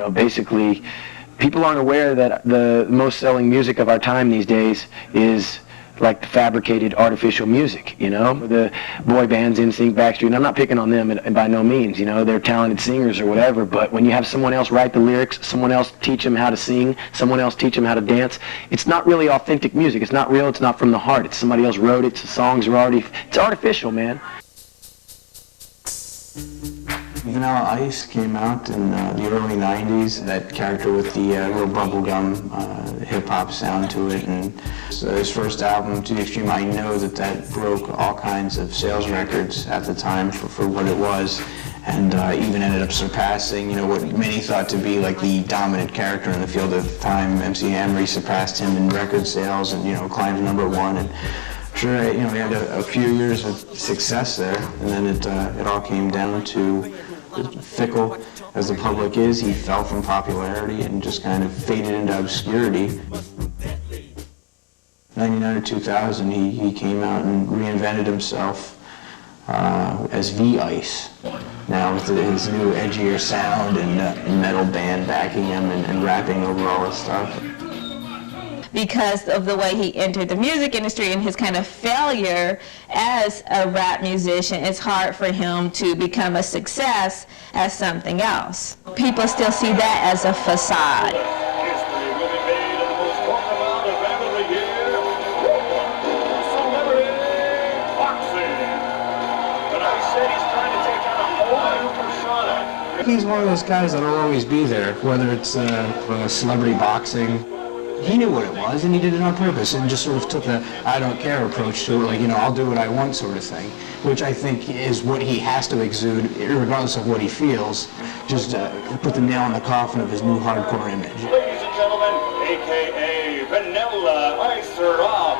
You know, basically, people aren't aware that the most selling music of our time these days is like the fabricated artificial music, you know? The boy bands, NSYNC, Backstreet, and I'm not picking on them and by no means, you know, they're talented singers or whatever, but when you have someone else write the lyrics, someone else teach them how to sing, someone else teach them how to dance, it's not really authentic music. It's not real, it's not from the heart. It's somebody else wrote it, the songs are already, it's artificial, man. Vanilla Ice came out in the early 90s, that character with the real bubblegum hip-hop sound to it, and so his first album, To the Extreme, I know that broke all kinds of sales records at the time for what it was, and even ended up surpassing, you know, what many thought to be like the dominant character in the field at the time. MC Hammer surpassed him in record sales and, you know, climbed to #1, and sure, you know, he had a few years of success there, and then it all came down to, fickle as the public is, he fell from popularity and just kind of faded into obscurity. 99 or 2000, he came out and reinvented himself as V-Ice. Now with his new edgier sound and metal band backing him and rapping over all this stuff. Because of the way he entered the music industry and his kind of failure as a rap musician, it's hard for him to become a success as something else. People still see that as a facade. He's one of those guys that'll always be there, whether it's celebrity boxing. He knew what it was, and he did it on purpose, and just sort of took the I don't care approach to it, like, you know, I'll do what I want sort of thing, which I think is what he has to exude, regardless of what he feels, just put the nail in the coffin of his new hardcore image. Ladies and gentlemen, a.k.a. Vanilla Ice Rock,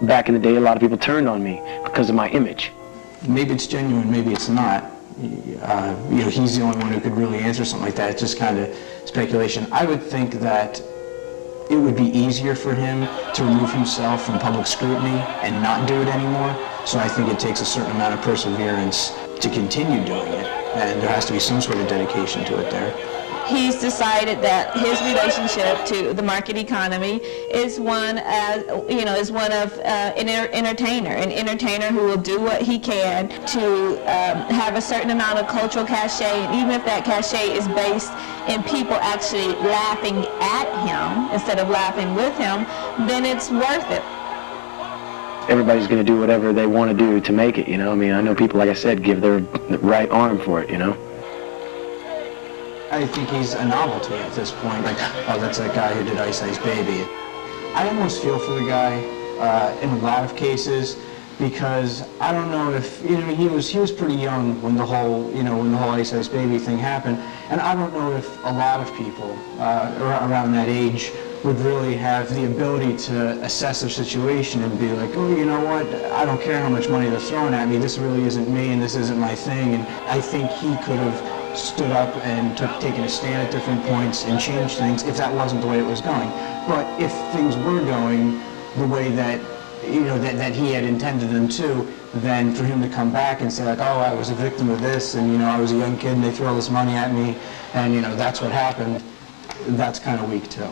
Back in the day, a lot of people turned on me because of my image. Maybe it's genuine, maybe it's not. You know, he's the only one who could really answer something like that. It's just kind of speculation. I would think that it would be easier for him to remove himself from public scrutiny and not do it anymore. So I think it takes a certain amount of perseverance to continue doing it, and there has to be some sort of dedication to it there. He's decided that his relationship to the market economy is one of an entertainer who will do what he can to have a certain amount of cultural cachet, and even if that cachet is based in people actually laughing at him instead of laughing with him, then it's worth it. Everybody's going to do whatever they want to do to make it, you know? I mean, I know people, like I said, give their right arm for it, you know? I think he's a novelty at this point. Like, oh, that's that guy who did Ice Ice Baby. I almost feel for the guy in a lot of cases, because I don't know if, you know, he was pretty young when the whole Ice Ice Baby thing happened, and I don't know if a lot of people around that age would really have the ability to assess their situation and be like, oh, you know what, I don't care how much money they're throwing at me, this really isn't me and this isn't my thing. And I think he could have stood up and taken a stand at different points and changed things if that wasn't the way it was going. But if things were going the way that, you know, that he had intended them to, then for him to come back and say like, oh, I was a victim of this, and, you know, I was a young kid and they threw all this money at me, and, you know, that's what happened, that's kind of weak too.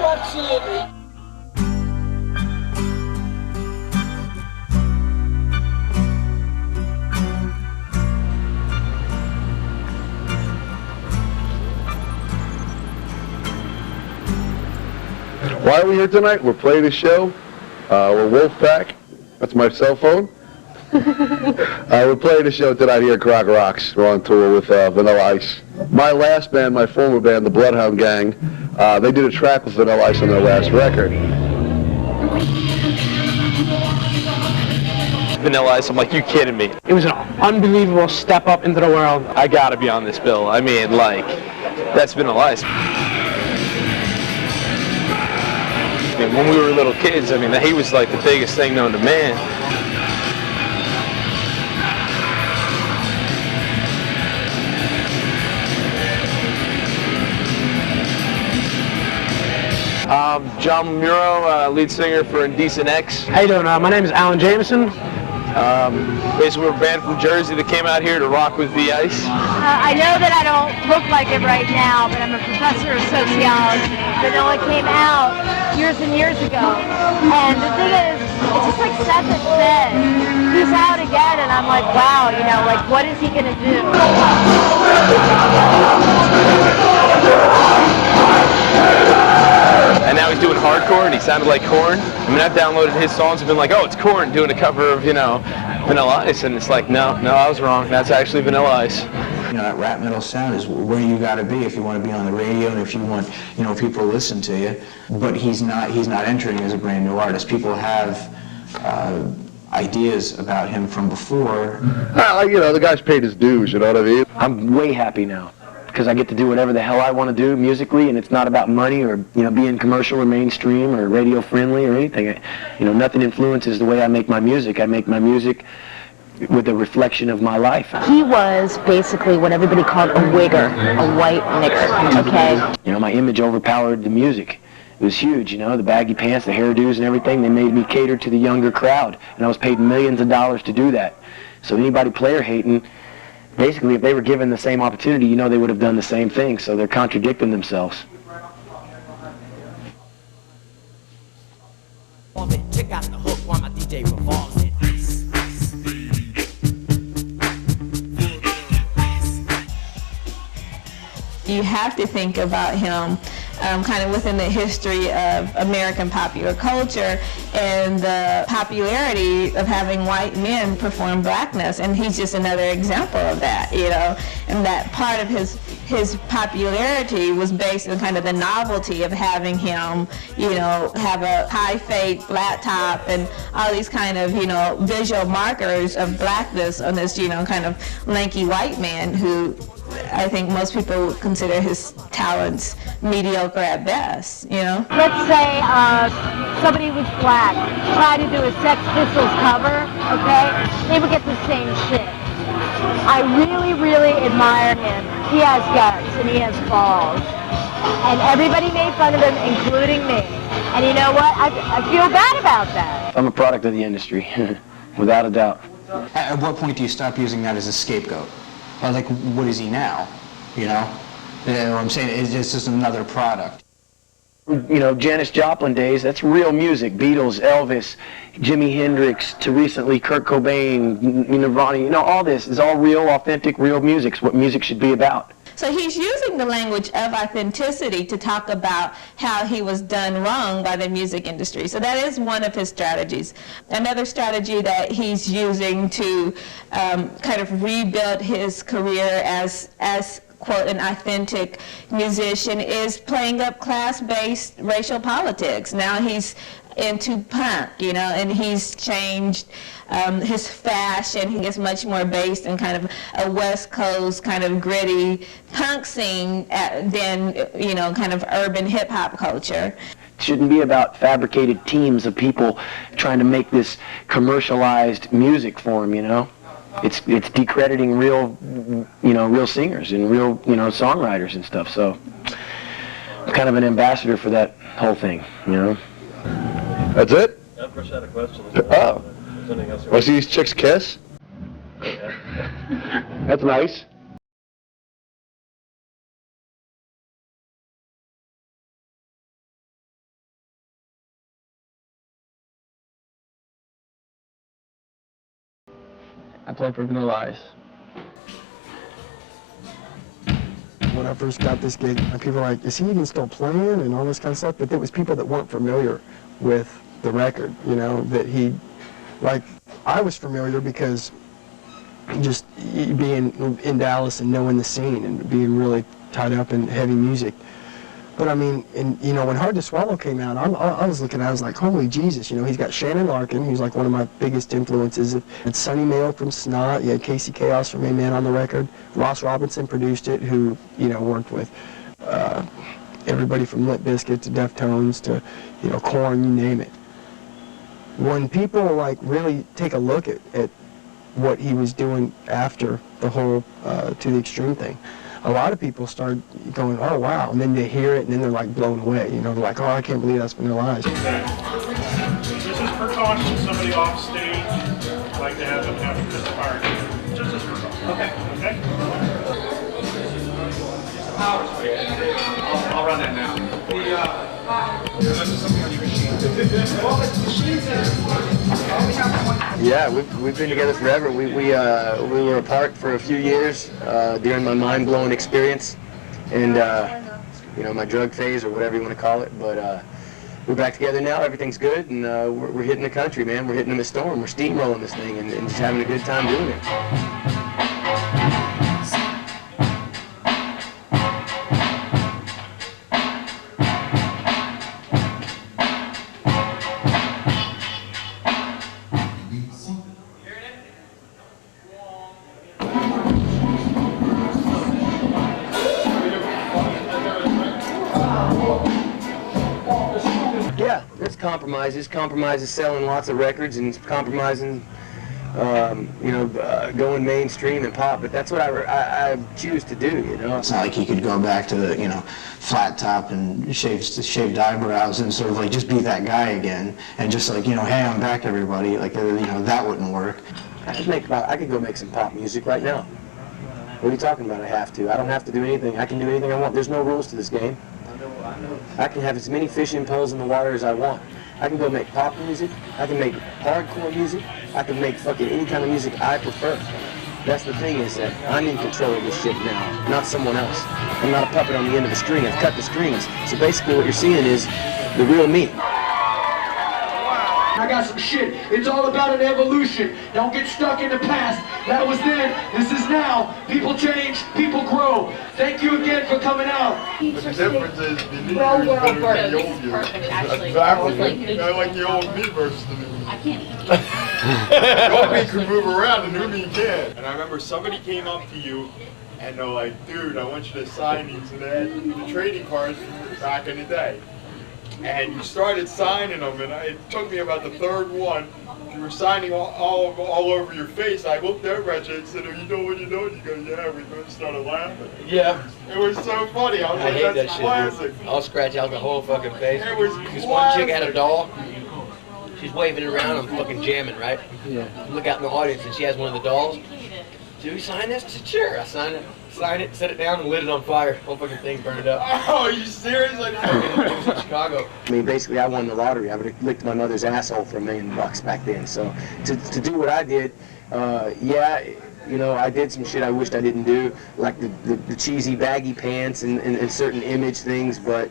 Absolutely. Why are we here tonight? We're playing a show. We're Wolfpack. That's my cell phone. We're playing a show tonight here at Croc Rocks. We're on tour with Vanilla Ice. My last band, my former band, the Bloodhound Gang, they did a track with Vanilla Ice on their last record. Vanilla Ice, I'm like, you kidding me? It was an unbelievable step up into the world. I gotta be on this bill. I mean, like, that's Vanilla Ice. I mean, when we were little kids, I mean, he was like the biggest thing known to man. John Muro, lead singer for Indecent X. How you doing? My name is Alan Jameson. Basically, we're a band from Jersey that came out here to rock with the Ice. I know that I don't look like it right now, but I'm a professor of sociology. Vanilla came out years and years ago. And the thing is, it's just like Seth had said, he's out again, and I'm like, wow, you know, like, what is he going to do? And now he's doing hardcore, and he sounded like Korn. I mean, I've downloaded his songs and been like, oh, it's Korn doing a cover of, you know, Vanilla Ice, and it's like, no, I was wrong. That's actually Vanilla Ice. You know, that rap metal sound is where you got to be if you want to be on the radio and if you want, you know, people to listen to you. But he's not entering as a brand new artist. People have ideas about him from before. You know, the guy's paid his dues, you know what I mean? I'm way happy now because I get to do whatever the hell I want to do musically, and it's not about money or, you know, being commercial or mainstream or radio friendly or anything. You know, nothing influences the way I make my music. I make my music with a reflection of my life. He was basically what everybody called a wigger, a white nigger, okay? You know, my image overpowered the music. It was huge, you know, the baggy pants, the hairdos and everything. They made me cater to the younger crowd, and I was paid millions of dollars to do that. So anybody player hating, basically, if they were given the same opportunity, you know they would have done the same thing, so they're contradicting themselves. Check out the hook while my DJ revolves it. You have to think about him kind of within the history of American popular culture and the popularity of having white men perform blackness, and he's just another example of that, you know, and that part of his popularity was based on kind of the novelty of having him, you know, have a high fade flat top and all these kind of, you know, visual markers of blackness on this, you know, kind of lanky white man who I think most people would consider his talents mediocre at best, you know? Let's say somebody was black, tried to do a Sex Pistols cover, okay? They would get the same shit. I really, really admire him. He has guts and he has balls. And everybody made fun of him, including me. And you know what? I feel bad about that. I'm a product of the industry, without a doubt. At what point do you stop using that as a scapegoat? Like, what is he now? You know? You know what I'm saying? It's just another product. You know, Janis Joplin days, that's real music. Beatles, Elvis, Jimi Hendrix, to recently Kurt Cobain, Nirvana, you know, all this is all real, authentic, real music. It's what music should be about. So he's using the language of authenticity to talk about how he was done wrong by the music industry. So that is one of his strategies. Another strategy that he's using to kind of rebuild his career as quote, an authentic musician is playing up class-based racial politics. Now he's into punk, you know, and he's changed his fashion. He is much more based in kind of a West Coast kind of gritty punk scene than, you know, kind of urban hip-hop culture. It shouldn't be about fabricated teams of people trying to make this commercialized music for him, you know. It's decrediting real, you know, real singers and real, you know, songwriters and stuff. So I'm kind of an ambassador for that whole thing, you know. That's it? I first had a question. Oh. Want to see these chicks kiss? That's nice. I play for Vanilla Ice. When I first got this gig, people were like, is he even still playing and all this kind of stuff? But there was people that weren't familiar with the record, you know, that he, like, I was familiar because just being in Dallas and knowing the scene and being really tied up in heavy music. But I mean, and you know, when Hard to Swallow came out, I was looking at it, I was like, holy Jesus, you know, he's got Shannon Larkin, who's like one of my biggest influences. And Sonny Mail from Snot, you had Casey Chaos from Amen on the record. Ross Robinson produced it, who, you know, worked with everybody from Limp Bizkit to Deftones to, you know, Korn, you name it. When people like really take a look at what he was doing after the whole To the Extreme thing, a lot of people start going, oh wow, and then they hear it and then they're like blown away. You know, they're like, oh, I can't believe that's Vanilla Ice. This is precaution. Somebody off stage, like to have them have this part. Just as precaution. Okay. Okay. I'll run that now. Yeah, we've been together forever. We were apart for a few years during my mind-blowing experience, and you know, my drug phase or whatever you want to call it. But we're back together now. Everything's good, and we're hitting the country, man. We're hitting the storm. We're steamrolling this thing, and just having a good time doing it. Yeah, there's compromises. Compromises selling lots of records and compromising, you know, going mainstream and pop. But that's what I choose to do, you know. It's not like he could go back to the, you know, flat top and shaved eyebrows and sort of like just be that guy again and just like, you know, hey, I'm back, everybody. Like, you know, that wouldn't work. I could go make some pop music right now. What are you talking about? I have to. I don't have to do anything. I can do anything I want. There's no rules to this game. I can have as many fishing poles in the water as I want. I can go make pop music. I can make hardcore music. I can make fucking any kind of music I prefer. That's the thing, is that I'm in control of this shit now, not someone else. I'm not a puppet on the end of a string. I've cut the strings. So basically what you're seeing is the real me. I got some shit. It's all about an evolution. Don't get stuck in the past. That was then. This is now. People change. People grow. Thank you again for coming out. But the difference is the new you is better than the old you. Exactly. I like the old me versus the new me. I can't eat. The old me can move around, the new me can't. And I remember somebody came up to you and they're like, dude, I want you to sign these. And they had the trading cards from back in the day. And you started signing them, and it took me about the third one. You were signing all over your face. I looked over at you and said, "Oh, you know what you're doing?" You go, "Yeah." We both started laughing. Yeah. It was so funny. I was like, hate "That's that classic." Shit, I'll scratch out the whole fucking face. It was because one chick had a doll. She's waving it around. I'm fucking jamming, right? Yeah. Look out in the audience, and she has one of the dolls. Do you sign this? I said, sure. I signed it. Signed it, set it down, and lit it on fire. Whole fucking thing burned up. Oh, are you serious? It was in Chicago. I mean, basically, I won the lottery. I would have licked my mother's asshole for $1 million back then. So to do what I did, yeah, you know, I did some shit I wished I didn't do, like the cheesy baggy pants and certain image things. But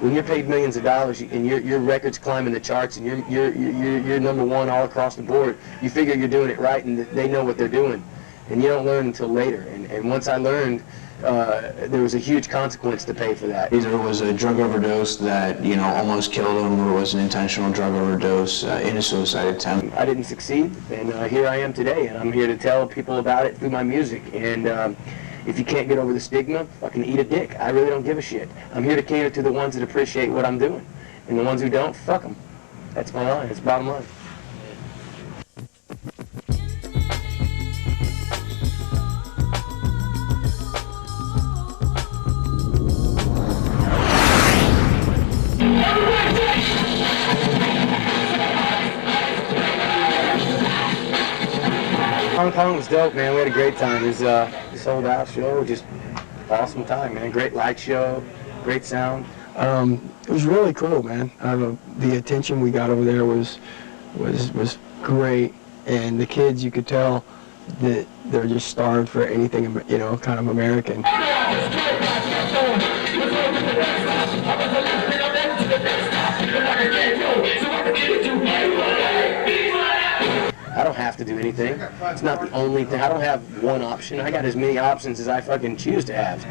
when you're paid millions of dollars and your record's climbing the charts and you're #1 all across the board, you figure you're doing it right and they know what they're doing. And you don't learn until later. And once I learned, there was a huge consequence to pay for that. Either it was a drug overdose that, you know, almost killed him, or it was an intentional drug overdose in a suicide attempt. I didn't succeed, and here I am today, and I'm here to tell people about it through my music. And if you can't get over the stigma, fucking eat a dick. I really don't give a shit. I'm here to cater to the ones that appreciate what I'm doing. And the ones who don't, fuck them. That's my line. That's the bottom line. Hong Kong was dope, man. We had a great time. It was a sold out show, just awesome time, man. Great light show, great sound. It was really cool, man. The attention we got over there was great, and the kids, you could tell that they're just starved for anything, you know, kind of American. I don't have to do anything. It's not the only thing. I don't have one option. I got as many options as I fucking choose to have.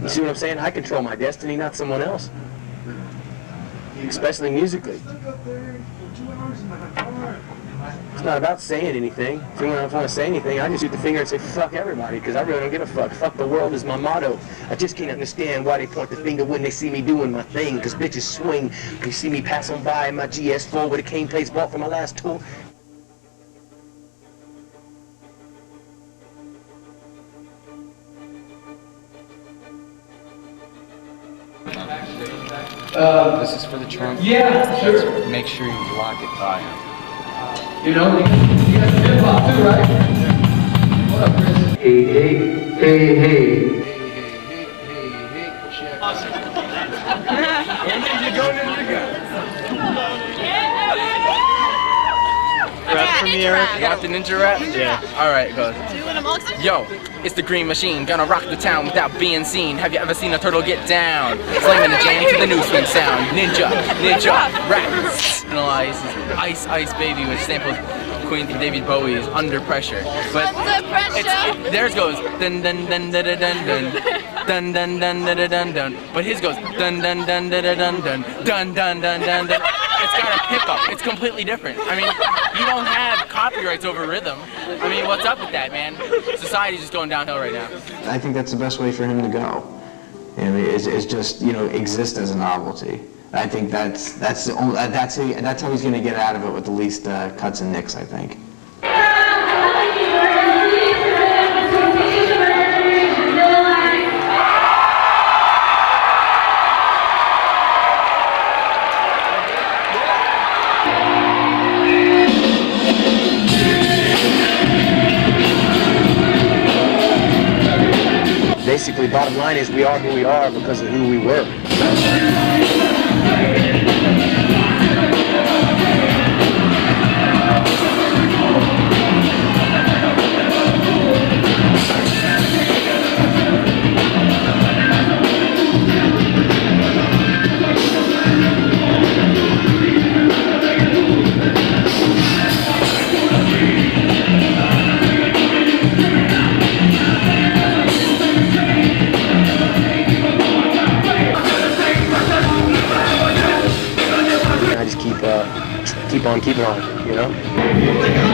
You see what I'm saying? I control my destiny, not someone else. Especially musically. It's not about saying anything. If you want to say anything, I just shoot the finger and say, fuck everybody, because I really don't give a fuck. Fuck the world is my motto. I just can't understand why they point the finger when they see me doing my thing, because bitches swing. They see me pass on by in my GS4 with a cane plates bought for my last tour. This is for the trunk. Yeah, sure. Make sure you lock it by. You know, you got some hip hop too, right? What up, Chris? Hey, hey, hey, hey. Rap premiere. You got the ninja rap? Yeah. Alright, go. Yo, it's the Green Machine, gonna rock the town without being seen. Have you ever seen a turtle get down? Slamming the jam to the new swing sound. Ninja, rap. Ice, Ice Baby, which samples Queen from David Bowie's Under Pressure. But theirs goes dun dun dun dun dun dun dun dun dun dun dun dun. But his goes dun dun dun dun dun dun dun dun dun dun dun. It's got a pickup. It's completely different. I mean, you don't have copyrights over rhythm. I mean, what's up with that, man? Society's just going downhill right now. I think that's the best way for him to go. I mean, is just, you know, exist as a novelty. I think that's how he's going to get out of it with the least cuts and nicks, I think. Basically, bottom line is we are who we are because of who we were. Keep on keeping on, you know?